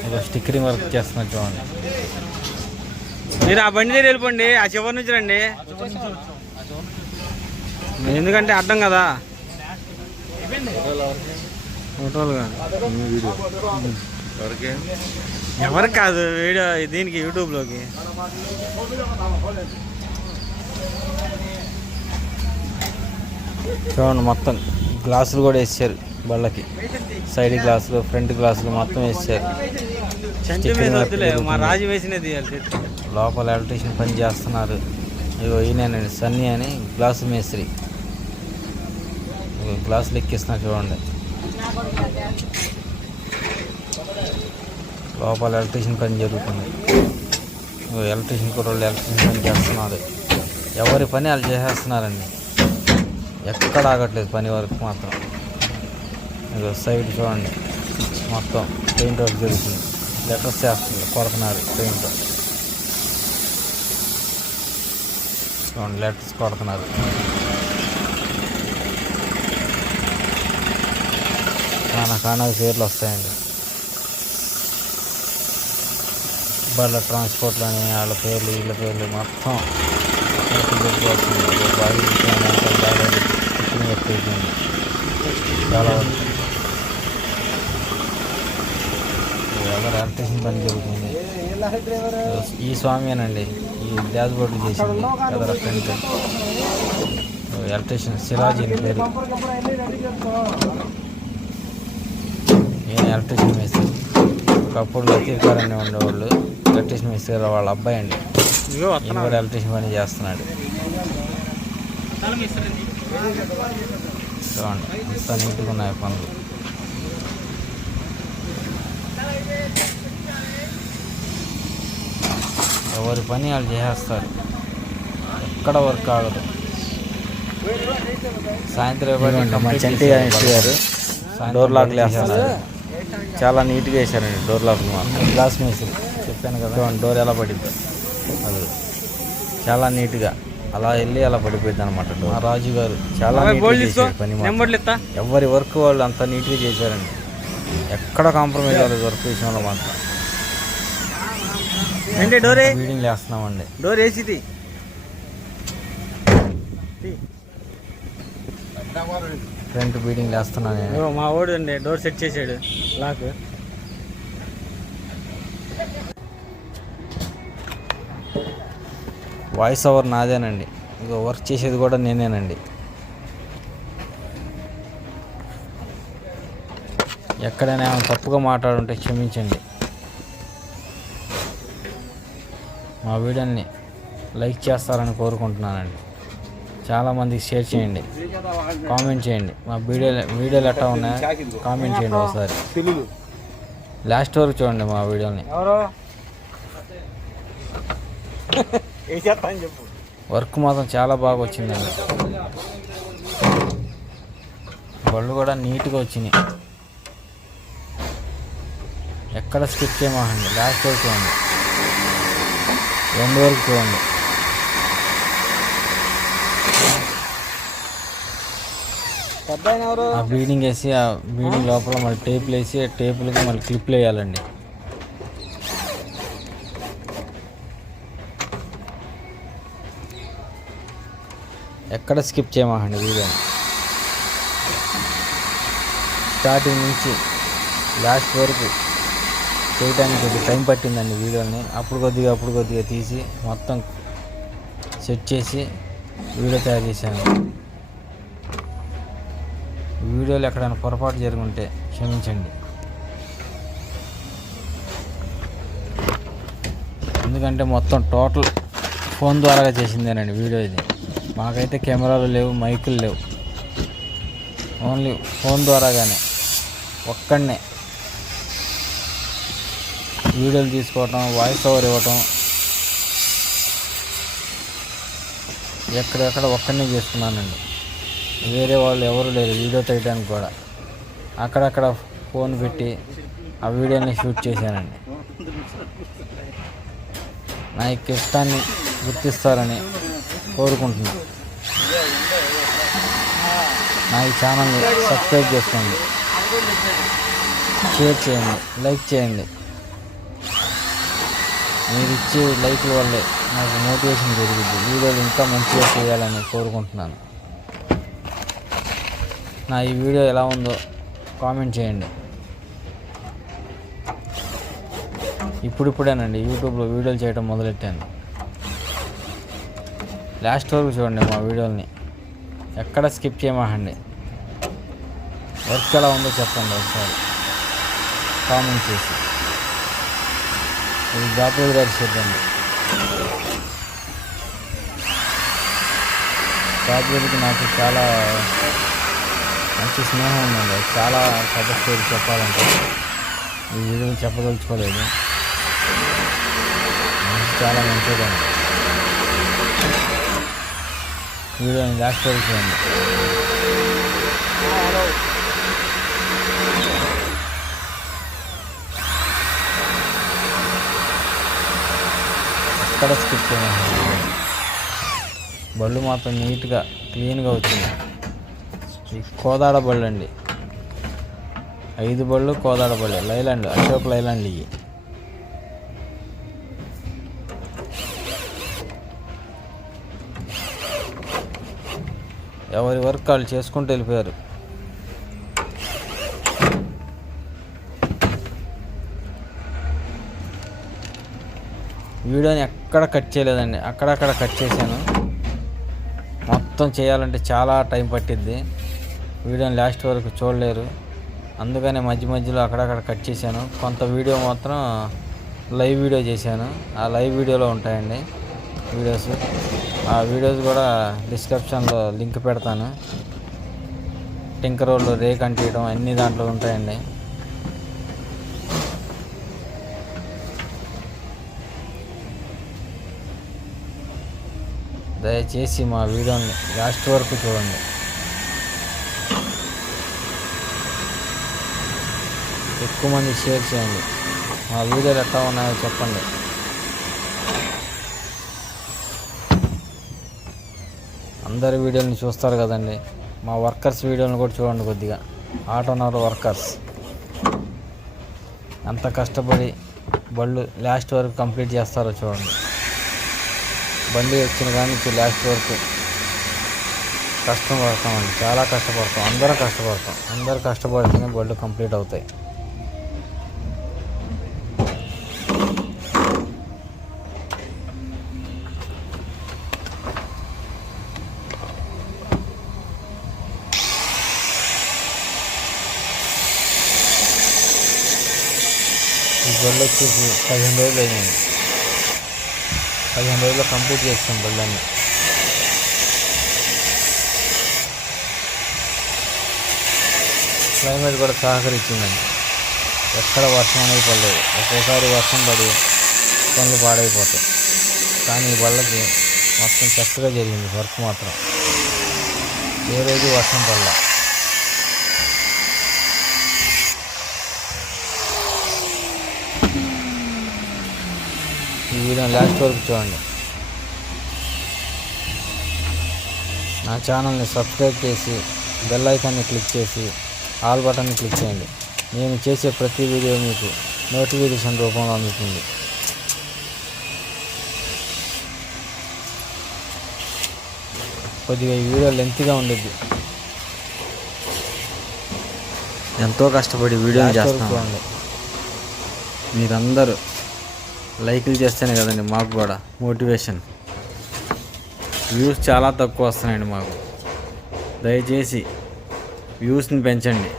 ఇక స్టిక్కరింగ్ వర్క్ చేస్తున్నారు చూడండి. మీరు ఆ బండి దగ్గర వెళ్ళిపోండి, ఆ చివరి నుంచి రండి. ఎందుకంటే అడ్డం కదా ఫోటోలు కాదు. ఎవరికి కాదు వీడియో, దీనికి యూట్యూబ్లోకి. చూడండి మొత్తం గ్లాసులు కూడా వేసారు బళ్ళకి. సైడ్ గ్లాసులు, ఫ్రంట్ గ్లాసులు మొత్తం వేసారు. స్టిక్కరింగ్ వర్క్ వద్దులే, మా జరుగుతుంది. రాజు వేసినే తీయాలి చెట్టు. లోపల ఎలక్ట్రీషియన్ పని చేస్తున్నారు. ఇగో ఈయనండి సన్నీ అని గ్లాసు మేస్త్రి. ఇగో గ్లాసులు ఎక్కిస్తున్నారు చూడండి. లోపల ఎలక్ట్రీషియన్ పని జరుగుతుంది. ఇగో ఎలక్ట్రీషియన్ కుర్రోళ్ళు ఎలక్ట్రీషియన్ పని చేస్తున్నారు. ఎవరి పని వాళ్ళు చేసేస్తున్నారండి. ఎక్కడ ఆగట్లేదు పని వరకు మాత్రం. ఇగో సైడ్ చూడండి, మొత్తం పెయింట్ వర్క్ జరుగుతుంది. లెటర్స్ చేస్తున్నారు, కొడుతున్నారు పెయింట్. చూడండి లెటర్స్ కొడుతున్నారు. కానా పేర్లు వస్తాయండి. బళ్ళ ట్రాన్స్పోర్ట్లు అని వాళ్ళ పేర్లు వీళ్ళ పేర్లు మొత్తం చాలా వరకు ఎవరు ఎలక్ట్రీషియన్ పని జరుగుతుంది. ఈ స్వామియేనండి ఈ డాష్ బోర్డు చేసింది ఎదర ఫ్రంట్. ఎలక్ట్రీషియన్ సిరాజీ అని పేరు. ఈయన ఎలక్ట్రీషియన్ మేస్త్రి. ఒకప్పుడు లతీఫ్ అని ఉండేవాళ్ళు. ఎలక్ట్రీషియన్ మేస్త్రి వాళ్ళ అబ్బాయి అండి. ఈయన కూడా ఎలక్ట్రీషియన్ పని చేస్తున్నాడు. చూడండి అంత నీట్గా ఉన్నాయి పనులు. ఎవరి పని వాళ్ళు చేసేస్తారు, ఎక్కడ వర్క్ ఆగదు. సాయంత్రం మా చంటి గారు డోర్ లాక్లు వేస్తున్నారు. చాలా నీట్గా వేసారండి డోర్ లాక్లు. మాత్రం గ్లాస్ మేస్త్రి చెప్పాను కదా, డోర్ ఎలా పడిద్ది అది చాలా నీట్గా అలా వెళ్ళి అలా పడిపోయింది అనమాట. మా రాజు గారు చాలా నీట్గా చేశారు పని. ఎవరి వర్క్ వాళ్ళు అంత నీట్గా చేశారండి. ఎక్కడ కాంప్రమైజ్ అవ్వలేదు వర్క్ విషయంలో మాత్రం. బీడింగ్ వేస్తున్నామండి. డోర్ వేసి ఫ్రంట్ బీడింగ్ వేస్తున్నాను నేను. మా వాడు అండి డోర్ సెట్ చేసాడు లాక్. వాయిస్ ఓవర్ నాదేనండి. ఇక వర్క్ చేసేది కూడా నేనేనండి. ఎక్కడైనా ఏమైనా తప్పుగా మాట్లాడుంటే క్షమించండి. మా వీడియోని లైక్ చేస్తారని కోరుకుంటున్నానండి. చాలామందికి షేర్ చేయండి, కామెంట్ చేయండి. మా వీడియోలు ఎట్లా ఉన్నాయో కామెంట్ చేయండి ఒకసారి. లాస్ట్ వరకు చూడండి మా వీడియోని. వర్క్ మాత్రం చాలా బాగా వచ్చిందండి. బళ్ళు కూడా నీట్గా వచ్చినాయి. ఎక్కడ స్కిప్ చేయమాకండి. లాస్ట్ వరకు చూడండి, ఎండ్ వరకు చూడండి. ఆ బీడింగ్ వేసి ఆ బీడింగ్ లోపల మళ్ళీ టేపులు వేసి ఆ టేపులకి మళ్ళీ క్లిప్లు వేయాలండి. ఎక్కడ స్కిప్ చేయమాకండి వీడియోని. స్టార్టింగ్ నుంచి లాస్ట్ వరకు చేయడానికి కొద్దిగా టైం పట్టిందండి వీడియోని. అప్పుడు కొద్దిగా తీసి మొత్తం సెట్ చేసి వీడియో తయారు చేశాను. వీడియోలో ఎక్కడైనా పొరపాటు జరుగుంటే క్షమించండి. ఎందుకంటే మొత్తం టోటల్ ఫోన్ ద్వారా చేసిందేనండి వీడియో ఇది. మాకైతే కెమెరాలు లేవు, మైకులు లేవు. ఓన్లీ ఫోన్ ద్వారాగానే ఒక్కడనే వీడియోలు తీసుకోవటం, వాయిస్ ఓవర్ ఇవ్వటం ఎక్కడెక్కడ ఒక్కడనే చేసుకున్నానండి. వేరే వాళ్ళు ఎవరు లేరు వీడియో తీయడానికి కూడా. అక్కడక్కడ ఫోన్ పెట్టి ఆ వీడియోని షూట్ చేశానండి. నా యొక్క ఇష్టాన్ని గుర్తిస్తారని కోరుకుంటున్నాను. నా ఈ ఛానల్ని సబ్స్క్రైబ్ చేసుకోండి, షేర్ చేయండి, లైక్ చేయండి. మీరు ఇచ్చే లైక్ల వల్లే నాకు మోటివేషన్ పెరుగుద్ది. వీడియోలు ఇంకా మంచిగా చేయాలని కోరుకుంటున్నాను. నా ఈ వీడియో ఎలా ఉందో కామెంట్ చేయండి. ఇప్పుడిప్పుడేనండి యూట్యూబ్లో వీడియోలు చేయడం మొదలెట్టాను. లాస్ట్ వరకు చూడండి మా వీడియోని, ఎక్కడ స్కిప్ చేయమాకండి. వర్క్ ఎలా ఉందో చెప్పండి ఒకసారి కామెంట్ చేసి. ఇది బాపూజీ గారి షెడ్ అండి. బాపూజీకి నాకు చాలా మంచి స్నేహం ఉందండి. చాలా పెద్ద స్టోరీ చెప్పాలంటే ఈ వీడియో చెప్పదలుచుకోలేదు. మనిషి చాలా మంచిదండి. వీడియోని లాస్ట్ వరకు చూడండి. ఎక్కడ స్కిప్ చేయమండి. బళ్ళు మాత్రం నీట్గా క్లీన్గా వచ్చింది. ఈ కోదాడ బళ్ళు అండి. 5 బళ్ళు కోదాడ బళ్ళు, లైలాండ్, అశోక్ లైలాండ్. ఇవి ఎవరి వర్క్ వాళ్ళు చేసుకుంటూ వెళ్ళిపోయారు. వీడియోని ఎక్కడ కట్ చేయలేదండి, అక్కడక్కడ కట్ చేశాను. మొత్తం చేయాలంటే చాలా టైం పట్టిద్ది. వీడియోని లాస్ట్ వరకు చూడలేరు, అందుకనే మధ్య మధ్యలో అక్కడక్కడ కట్ చేశాను. కొంత వీడియో మాత్రం లైవ్ వీడియో చేశాను. ఆ లైవ్ వీడియోలో ఉంటాయండి వీడియోస్. ఆ వీడియోస్ కూడా డిస్క్రిప్షన్లో లింక్ పెడతాను. టింకర్ రోడ్లో రేక్ అంటియడం అన్నీ దాంట్లో ఉంటాయండి. దయచేసి మా వీడియోని లాస్ట్ వరకు చూడండి. ఎక్కువ మంది షేర్ చేయండి. మా వీడియోలు ఎట్లా ఉన్నాయో చెప్పండి. అందరి వీడియోని చూస్తారు కదండి, మా వర్కర్స్ వీడియోని కూడా చూడండి కొద్దిగా. ఆటోనర్ వర్కర్స్ ఎంత కష్టపడి బళ్ళు లాస్ట్ వరకు కంప్లీట్ చేస్తారో చూడండి. బండి వచ్చిన కానీ లాస్ట్ వరకు కష్టపడతామండి, చాలా కష్టపడతాం. అందరూ కష్టపడతాం. అందరూ కష్టపడితేనే బళ్ళు కంప్లీట్ అవుతాయి. ఈ బళ్ళు వచ్చేసి 15 రోజులు అయినాయి. 15 రోజుల్లో కంప్లీట్ చేస్తాం బళ్ళన్నీ. క్లైమేట్ కూడా సహకరించిందండి. ఎక్కడ వర్షం అనేది పడలేదు. ఒక్కోసారి వర్షం పడి పనులు పాడైపోతాయి. కానీ ఈ బళ్ళకి మొత్తం చక్కగా జరిగింది వర్క్ మాత్రం. ఏ రోజు వర్షం పడలే. ఈ వీడియో లాస్ట్ వరకు చూడండి. నా ఛానల్ని సబ్స్క్రైబ్ చేసి బెల్ ఐకాన్ని క్లిక్ చేసి ఆల్ బటన్ని క్లిక్ చేయండి. నేను చేసే ప్రతి వీడియో మీకు నోటిఫికేషన్ రూపంలో అందుతుంది. కొద్దిగా ఈ వీడియో లెంత్గా ఉండేది. ఎంతో కష్టపడి వీడియోని చేస్తామండి. మీరందరూ లైక్లు చేస్తేనే కదండి మాకు కూడా మోటివేషన్. వ్యూస్ చాలా తక్కువ వస్తున్నాయండి మాకు. దయచేసి వ్యూస్ని పెంచండి,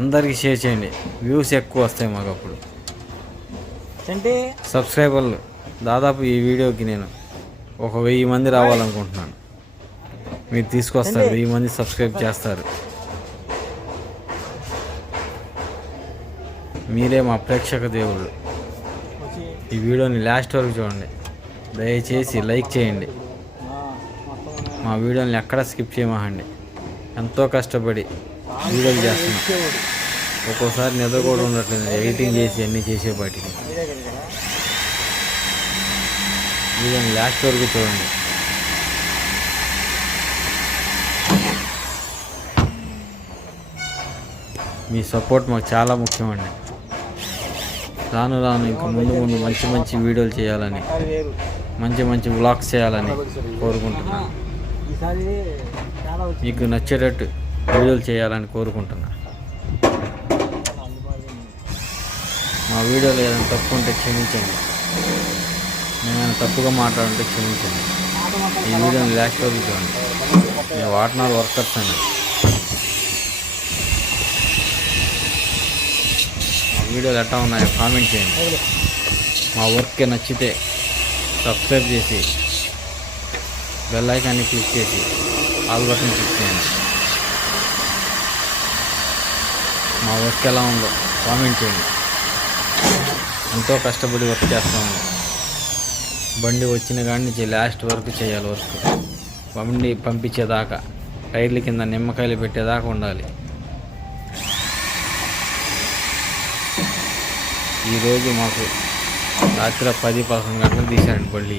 అందరికీ షేర్ చేయండి. వ్యూస్ ఎక్కువ వస్తాయి మాకు. అప్పుడు సబ్స్క్రైబర్లు దాదాపు ఈ వీడియోకి నేను 1000 మంది రావాలనుకుంటున్నాను. మీరు తీసుకొస్తారు, 1000 మంది సబ్స్క్రైబ్ చేస్తారు. మీరే మా ప్రేక్షక దేవుళ్ళు. ఈ వీడియోని లాస్ట్ వరకు చూడండి. దయచేసి లైక్ చేయండి. మా వీడియోని ఎక్కడ స్కిప్ చేయమాకండి. ఎంతో కష్టపడి వీడియోలు చేస్తున్నాం. ఒక్కోసారి నిద్ర కూడా ఉండట్లేదు ఎడిటింగ్ చేసి అన్నీ చేసేపాటికి. వీడియోని లాస్ట్ వరకు చూడండి. మీ సపోర్ట్ మాకు చాలా ముఖ్యమండి. రాను రాను ఇంకా ముందు ముందు మంచి మంచి వీడియోలు చేయాలని, మంచి మంచి వ్లాగ్స్ చేయాలని కోరుకుంటున్నాను. మీకు నచ్చేటట్టు వీడియోలు చేయాలని కోరుకుంటున్నాను. మా వీడియోలో ఏదైనా తప్పు ఉంటే క్షమించండి. ఏమైనా తప్పుగా మాట్లాడుంటే క్షమించండి. ఈ వీడియోని లాస్ట్ వరకు చూడండి. మేము వాటనార్ వర్కర్స్ అండి. వీడియోలు ఎట్లా ఉన్నాయో కామెంట్ చేయండి. మా వర్క్ నచ్చితే సబ్స్క్రైబ్ చేసి బెల్ ఐకాన్ని క్లిక్ చేసి ఆల్ బటన్ క్లిక్ చేయండి. మా వర్క్ ఎలా ఉందో కామెంట్ చేయండి. ఎంతో కష్టపడి వర్క్ చేస్తాము. బండి వచ్చిన కాడి నుంచి లాస్ట్ వరకు చేయాలి వర్క్. బండి పంపించేదాకా టైర్ల కింద నిమ్మకాయలు పెట్టేదాకా ఉండాలి. ఈరోజు మాకు రాత్రి 10-11 గంటలకు తీసారండి బండి.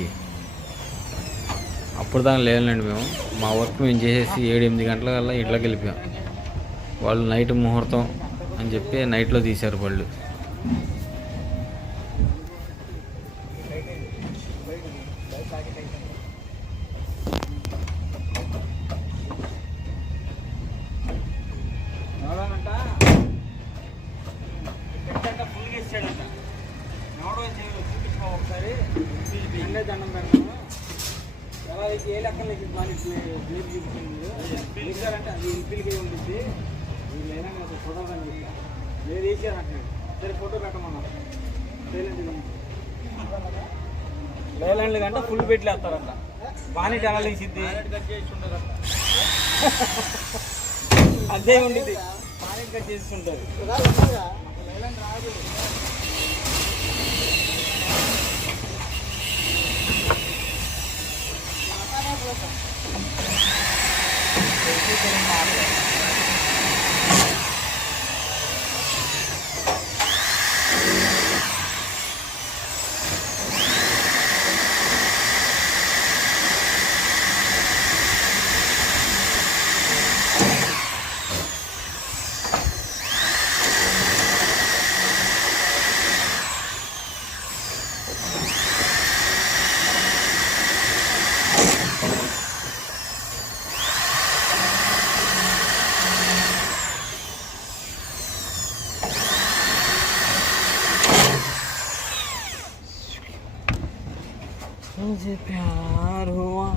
అప్పుడు దాకా లేదండి మేము. మా వర్క్ మేము చేసేసి 7-8 గంటలకల్లా ఇంట్లోకి వెళ్ళిపోయాం. వాళ్ళు నైట్ ముహూర్తం అని చెప్పి నైట్లో తీశారు బళ్ళు. ఒకసారి దండం పెడతాను. ఎలా ఏ లెక్కలు చూపించారంటే అది ఇంటికి ఉంటుంది. వీళ్ళైనా చూడాలని చెప్పా లేదు వేసారంటే సరే ఫోటో పెట్టమన్నా. లేలాండ్ కంటే ఫుల్ పెట్లు వేస్తారంట. బానెట్ ఎలా లేచిద్ది అదే ఉండిద్ది. బానెట్ కట్ చేసి ఉంటుంది. मुझे प्यार हुआ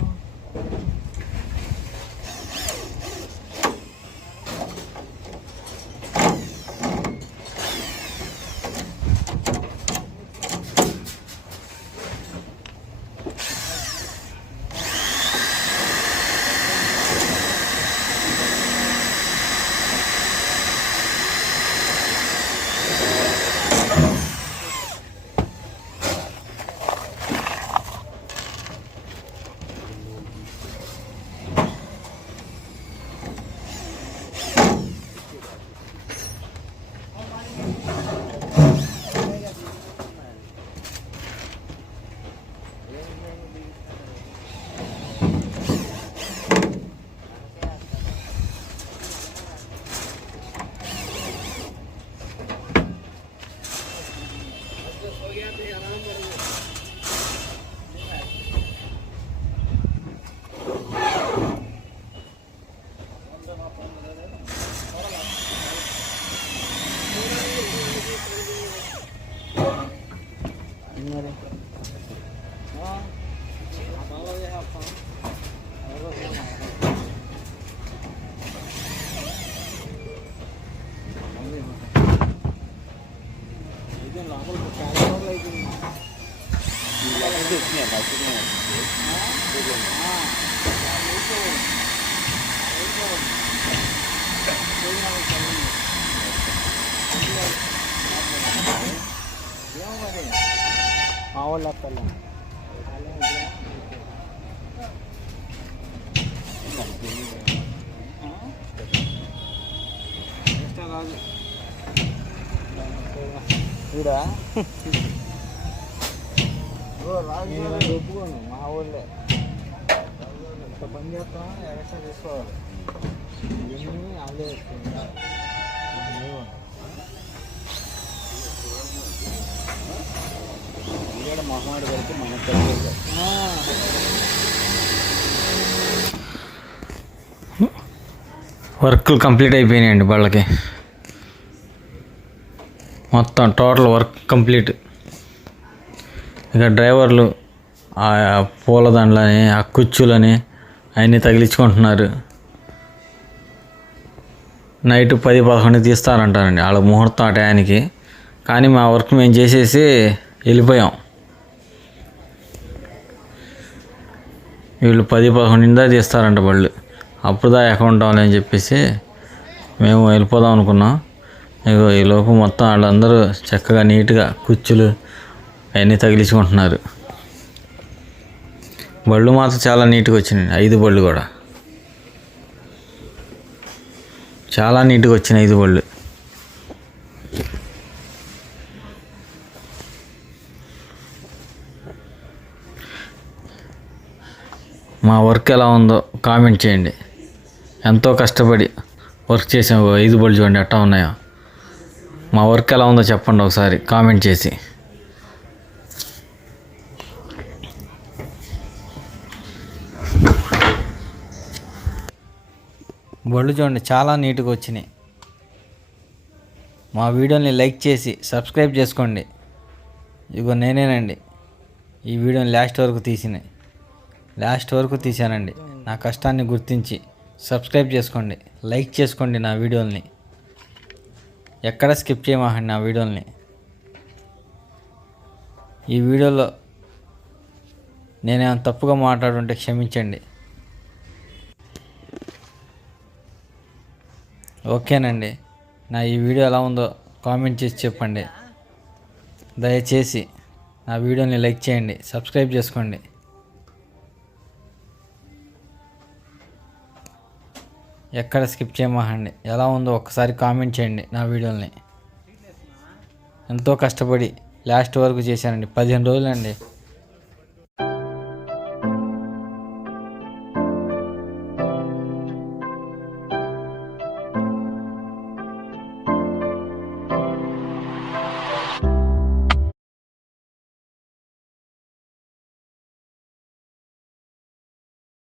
ఒప్పుకోను మా ఊళ్ళే ఎంత పని చేస్తాం ఎక్స్ట్రా తీసుకోవాలి. ఇవన్నీ అదే మహాడు వరకు మనకు వర్క్లు కంప్లీట్ అయిపోయినాయండి వాళ్ళకి. మొత్తం టోటల్ వర్క్ కంప్లీట్. ఇక డ్రైవర్లు ఆ పూలదండలని ఆ కుచ్చులని అవన్నీ తగిలించుకుంటున్నారు. నైట్ 10-11 తీస్తారంటారండి వాళ్ళ ముహూర్తం ఆ టయానికి. కానీ మా వర్క్ మేము చేసేసి వెళ్ళిపోయాం. వీళ్ళు 10-11 తీస్తారంట బళ్ళు. అప్పుడు దా అకౌంట్ అవ్వాలని చెప్పేసి మేము వెళ్ళిపోదాం అనుకున్నాం. ఇగో ఈ లోపు మొత్తం వాళ్ళందరూ చక్కగా నీట్గా కుచ్చులు అవన్నీ తగిలించుకుంటున్నారు. బళ్ళు మాత్రం చాలా నీట్గా వచ్చినాయి. 5 బళ్ళు కూడా చాలా నీట్గా వచ్చినాయి 5 బళ్ళు. మా వర్క్ ఎలా ఉందో కామెంట్ చేయండి. ఎంతో కష్టపడి వర్క్ చేసాం. 5 బళ్ళు చూడండి ఎట్టా ఉన్నాయో. మా వర్క్ ఎలా ఉందో చెప్పండి ఒకసారి కామెంట్ చేసి. బళ్ళు చూడండి చాలా నీట్గా వచ్చినాయి. మా వీడియోని లైక్ చేసి సబ్స్క్రైబ్ చేసుకోండి. ఇగో నేనేనండి ఈ వీడియోని లాస్ట్ వరకు తీసానండి. నా కష్టాన్ని గుర్తించి సబ్స్క్రైబ్ చేసుకోండి, లైక్ చేసుకోండి నా వీడియోని. ఎక్కడ స్కిప్ చేయమాకండి నా వీడియోని. ఈ వీడియోలో నేనేమైనా తప్పుగా మాట్లాడుంటే క్షమించండి. ఓకేనండి. నా ఈ వీడియో ఎలా ఉందో కామెంట్ చేసి చెప్పండి. దయచేసి నా వీడియోని లైక్ చేయండి, సబ్స్క్రైబ్ చేసుకోండి. ఎక్కడ స్కిప్ చేయమాకండి. ఎలా ఉందో ఒక్కసారి కామెంట్ చేయండి నా వీడియోని. ఎంతో కష్టపడి లాస్ట్ వరకు చేశానండి. 15 రోజులండి